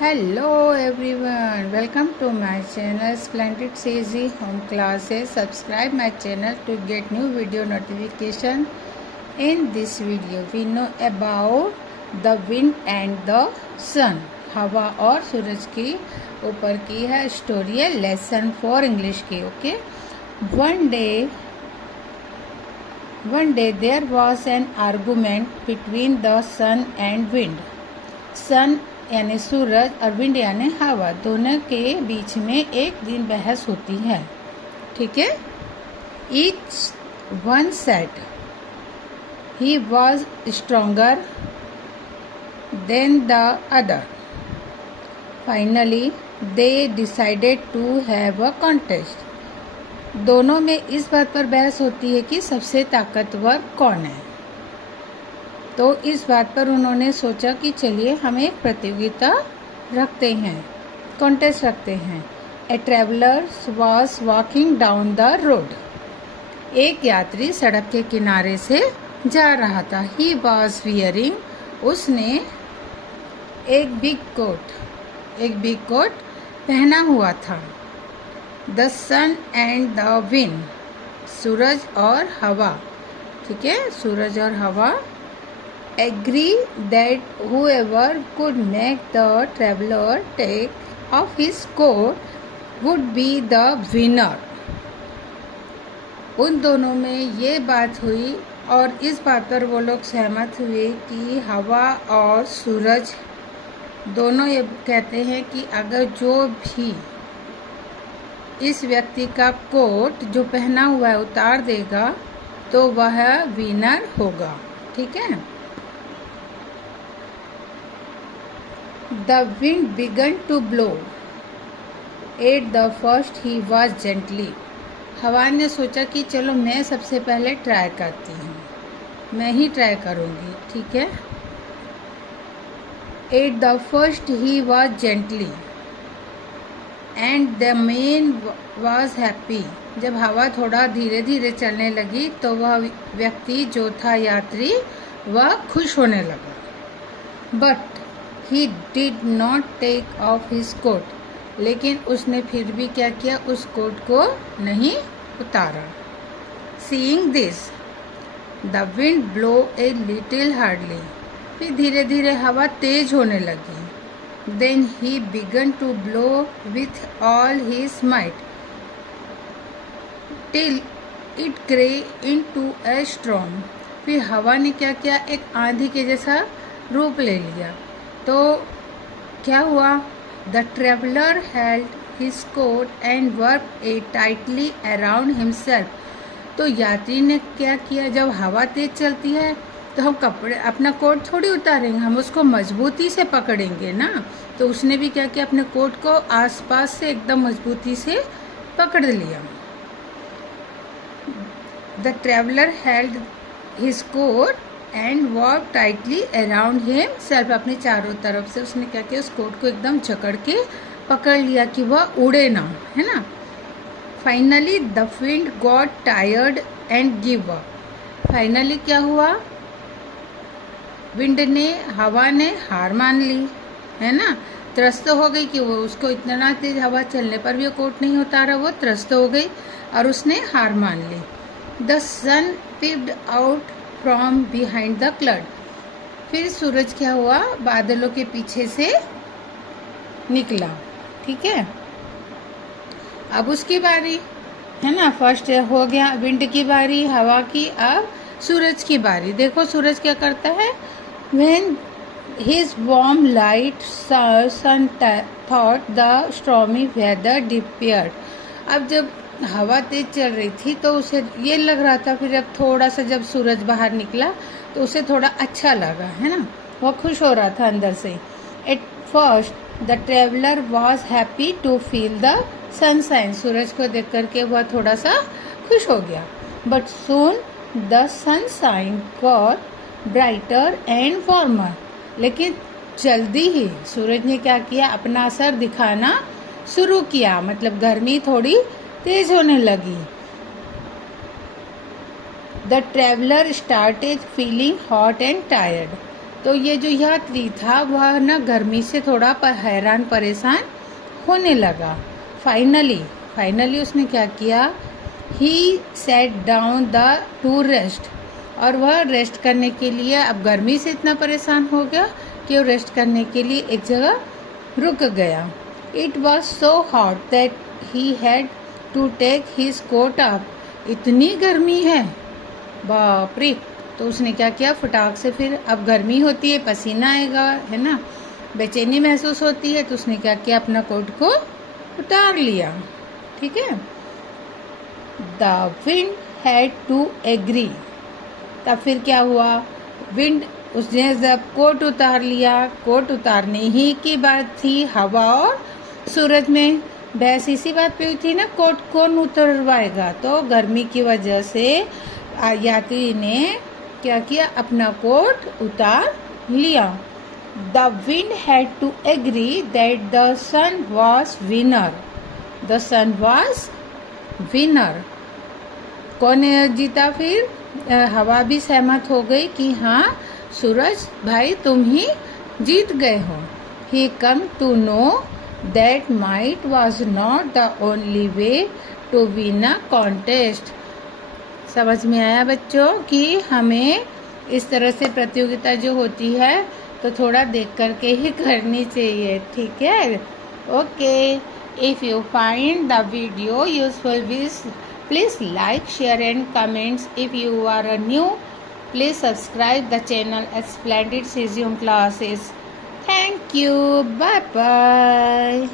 Hello everyone, welcome to my channel Splendid CZ Home Classes. Subscribe my channel to get new video notification. In this video we know about the wind and the sun. हवा और सूरज की ऊपर की है story है lesson for English की. Okay. One day there was an argument between the sun and wind. सन यानी सूरज और विंड यानी हवा दोनों के बीच में एक दिन बहस होती है. ठीक है. Each one said he was stronger than the other. Finally they decided to have a contest. दोनों में इस बात पर बहस होती है कि सबसे ताकतवर कौन है. तो इस बात पर उन्होंने सोचा कि चलिए हम एक प्रतियोगिता रखते हैं, कॉन्टेस्ट रखते हैं. ए traveller was walking down the road. एक यात्री सड़क के किनारे से जा रहा था. ही वॉज वियरिंग, उसने एक बिग कोट पहना हुआ था. The sun and the wind, सूरज और हवा. ठीक है. सूरज और हवा agree that whoever could make the traveler take off his coat would be the winner. उन दोनों में ये बात हुई और इस बात पर वो लोग सहमत हुए कि हवा और सूरज दोनों ये कहते हैं कि अगर जो भी इस व्यक्ति का कोट जो पहना हुआ है उतार देगा तो वह विनर होगा. ठीक है. The wind began to blow. At the first he was gently. हवा ने सोचा कि चलो मैं सबसे पहले ट्राई करती हूँ, मैं ही ट्राई करूँगी. ठीक है. At the first he was gently and the man was happy. जब हवा थोड़ा धीरे धीरे चलने लगी तो वह व्यक्ति जो था यात्री वह खुश होने लगा. But he did not take off his coat. लेकिन उसने फिर भी क्या किया, उस कोट को नहीं उतारा. Seeing this, the wind blew a little hardly. फिर धीरे धीरे हवा तेज होने लगी. Then he began to blow with all his might till it grew into a storm. फिर हवा ने क्या किया, एक आंधी के जैसा रूप ले लिया. तो क्या हुआ, the traveller held his coat and worked it tightly around himself. तो यात्री ने क्या किया, जब हवा तेज चलती है तो हम कपड़े अपना कोट थोड़ी उतारेंगे, हम उसको मजबूती से पकड़ेंगे ना. तो उसने भी क्या किया, अपने कोट को आसपास से एकदम मजबूती से पकड़ लिया. The traveller held his coat and walk tightly around himself. अपने चारों तरफ से उसने क्या किया, उस कोट को एकदम जकड़ के पकड़ लिया कि वह उड़े ना, है ना. Finally the wind got tired and give up. Finally क्या हुआ, विंड ने, हवा ने हार मान ली, है ना. त्रस्त हो गई कि वो उसको इतना तेज हवा चलने पर भी वो कोट नहीं उतारा, वो त्रस्त हो गई और उसने हार मान ली. The sun peeped out from behind the cloud. फिर सूरज क्या हुआ, बादलों के पीछे से निकला. ठीक है. अब उसकी बारी है ना. फर्स्ट हो गया विंड की बारी, हवा की, अब सूरज की बारी. देखो सूरज क्या करता है. When his warm light sun thought the stormy weather disappeared. अब जब हवा तेज चल रही थी तो उसे ये लग रहा था, फिर अब थोड़ा सा जब सूरज बाहर निकला तो उसे थोड़ा अच्छा लगा, है ना. वह खुश हो रहा था अंदर से. At first the traveller was happy to feel the sunshine. सूरज को देख करके वह थोड़ा सा खुश हो गया. But soon the sunshine got brighter and warmer. लेकिन जल्दी ही सूरज ने क्या किया, अपना असर दिखाना शुरू किया, मतलब गर्मी थोड़ी तेज होने लगी. The traveller started feeling hot and tired. तो ये जो यात्री था वह ना गर्मी से थोड़ा हैरान परेशान होने लगा। फाइनली उसने क्या किया, he set down the to rest, और वह रेस्ट करने के लिए, अब गर्मी से इतना परेशान हो गया कि वो रेस्ट करने के लिए एक जगह रुक गया। It was so hot that he had to take his coat up. इतनी गर्मी है, बाप रे। तो उसने क्या किया, फटाक से, फिर अब गर्मी होती है, पसीना आएगा, है ना, बेचैनी महसूस होती है, तो उसने क्या किया, अपना कोट को उतार लिया। ठीक है। The wind had to agree. तब फिर क्या हुआ, विंड, उसने जब कोट उतार लिया, कोट उतारने ही की बात थी हवा और सूरज में बहस इसी बात पे हुई थी ना, कोट कौन उतरवाएगा। तो गर्मी की वजह से यात्री ने क्या किया, अपना कोट उतार लिया। The wind had to agree that the sun was winner. The sun was winner. कौन जीता फिर, हवा भी सहमत हो गई कि हाँ सूरज भाई तुम ही जीत गए हो। He come to know that might was not the only way to win a contest. समझ में आया बच्चों कि हमें इस तरह से प्रतियोगिता जो होती है तो थोड़ा देख करके ही करनी चाहिए। ठीक है, okay. If you find the video useful, please like, share and comments. If you are new, please subscribe the channel at Splendid Cesium Classes. Thank you. Bye bye.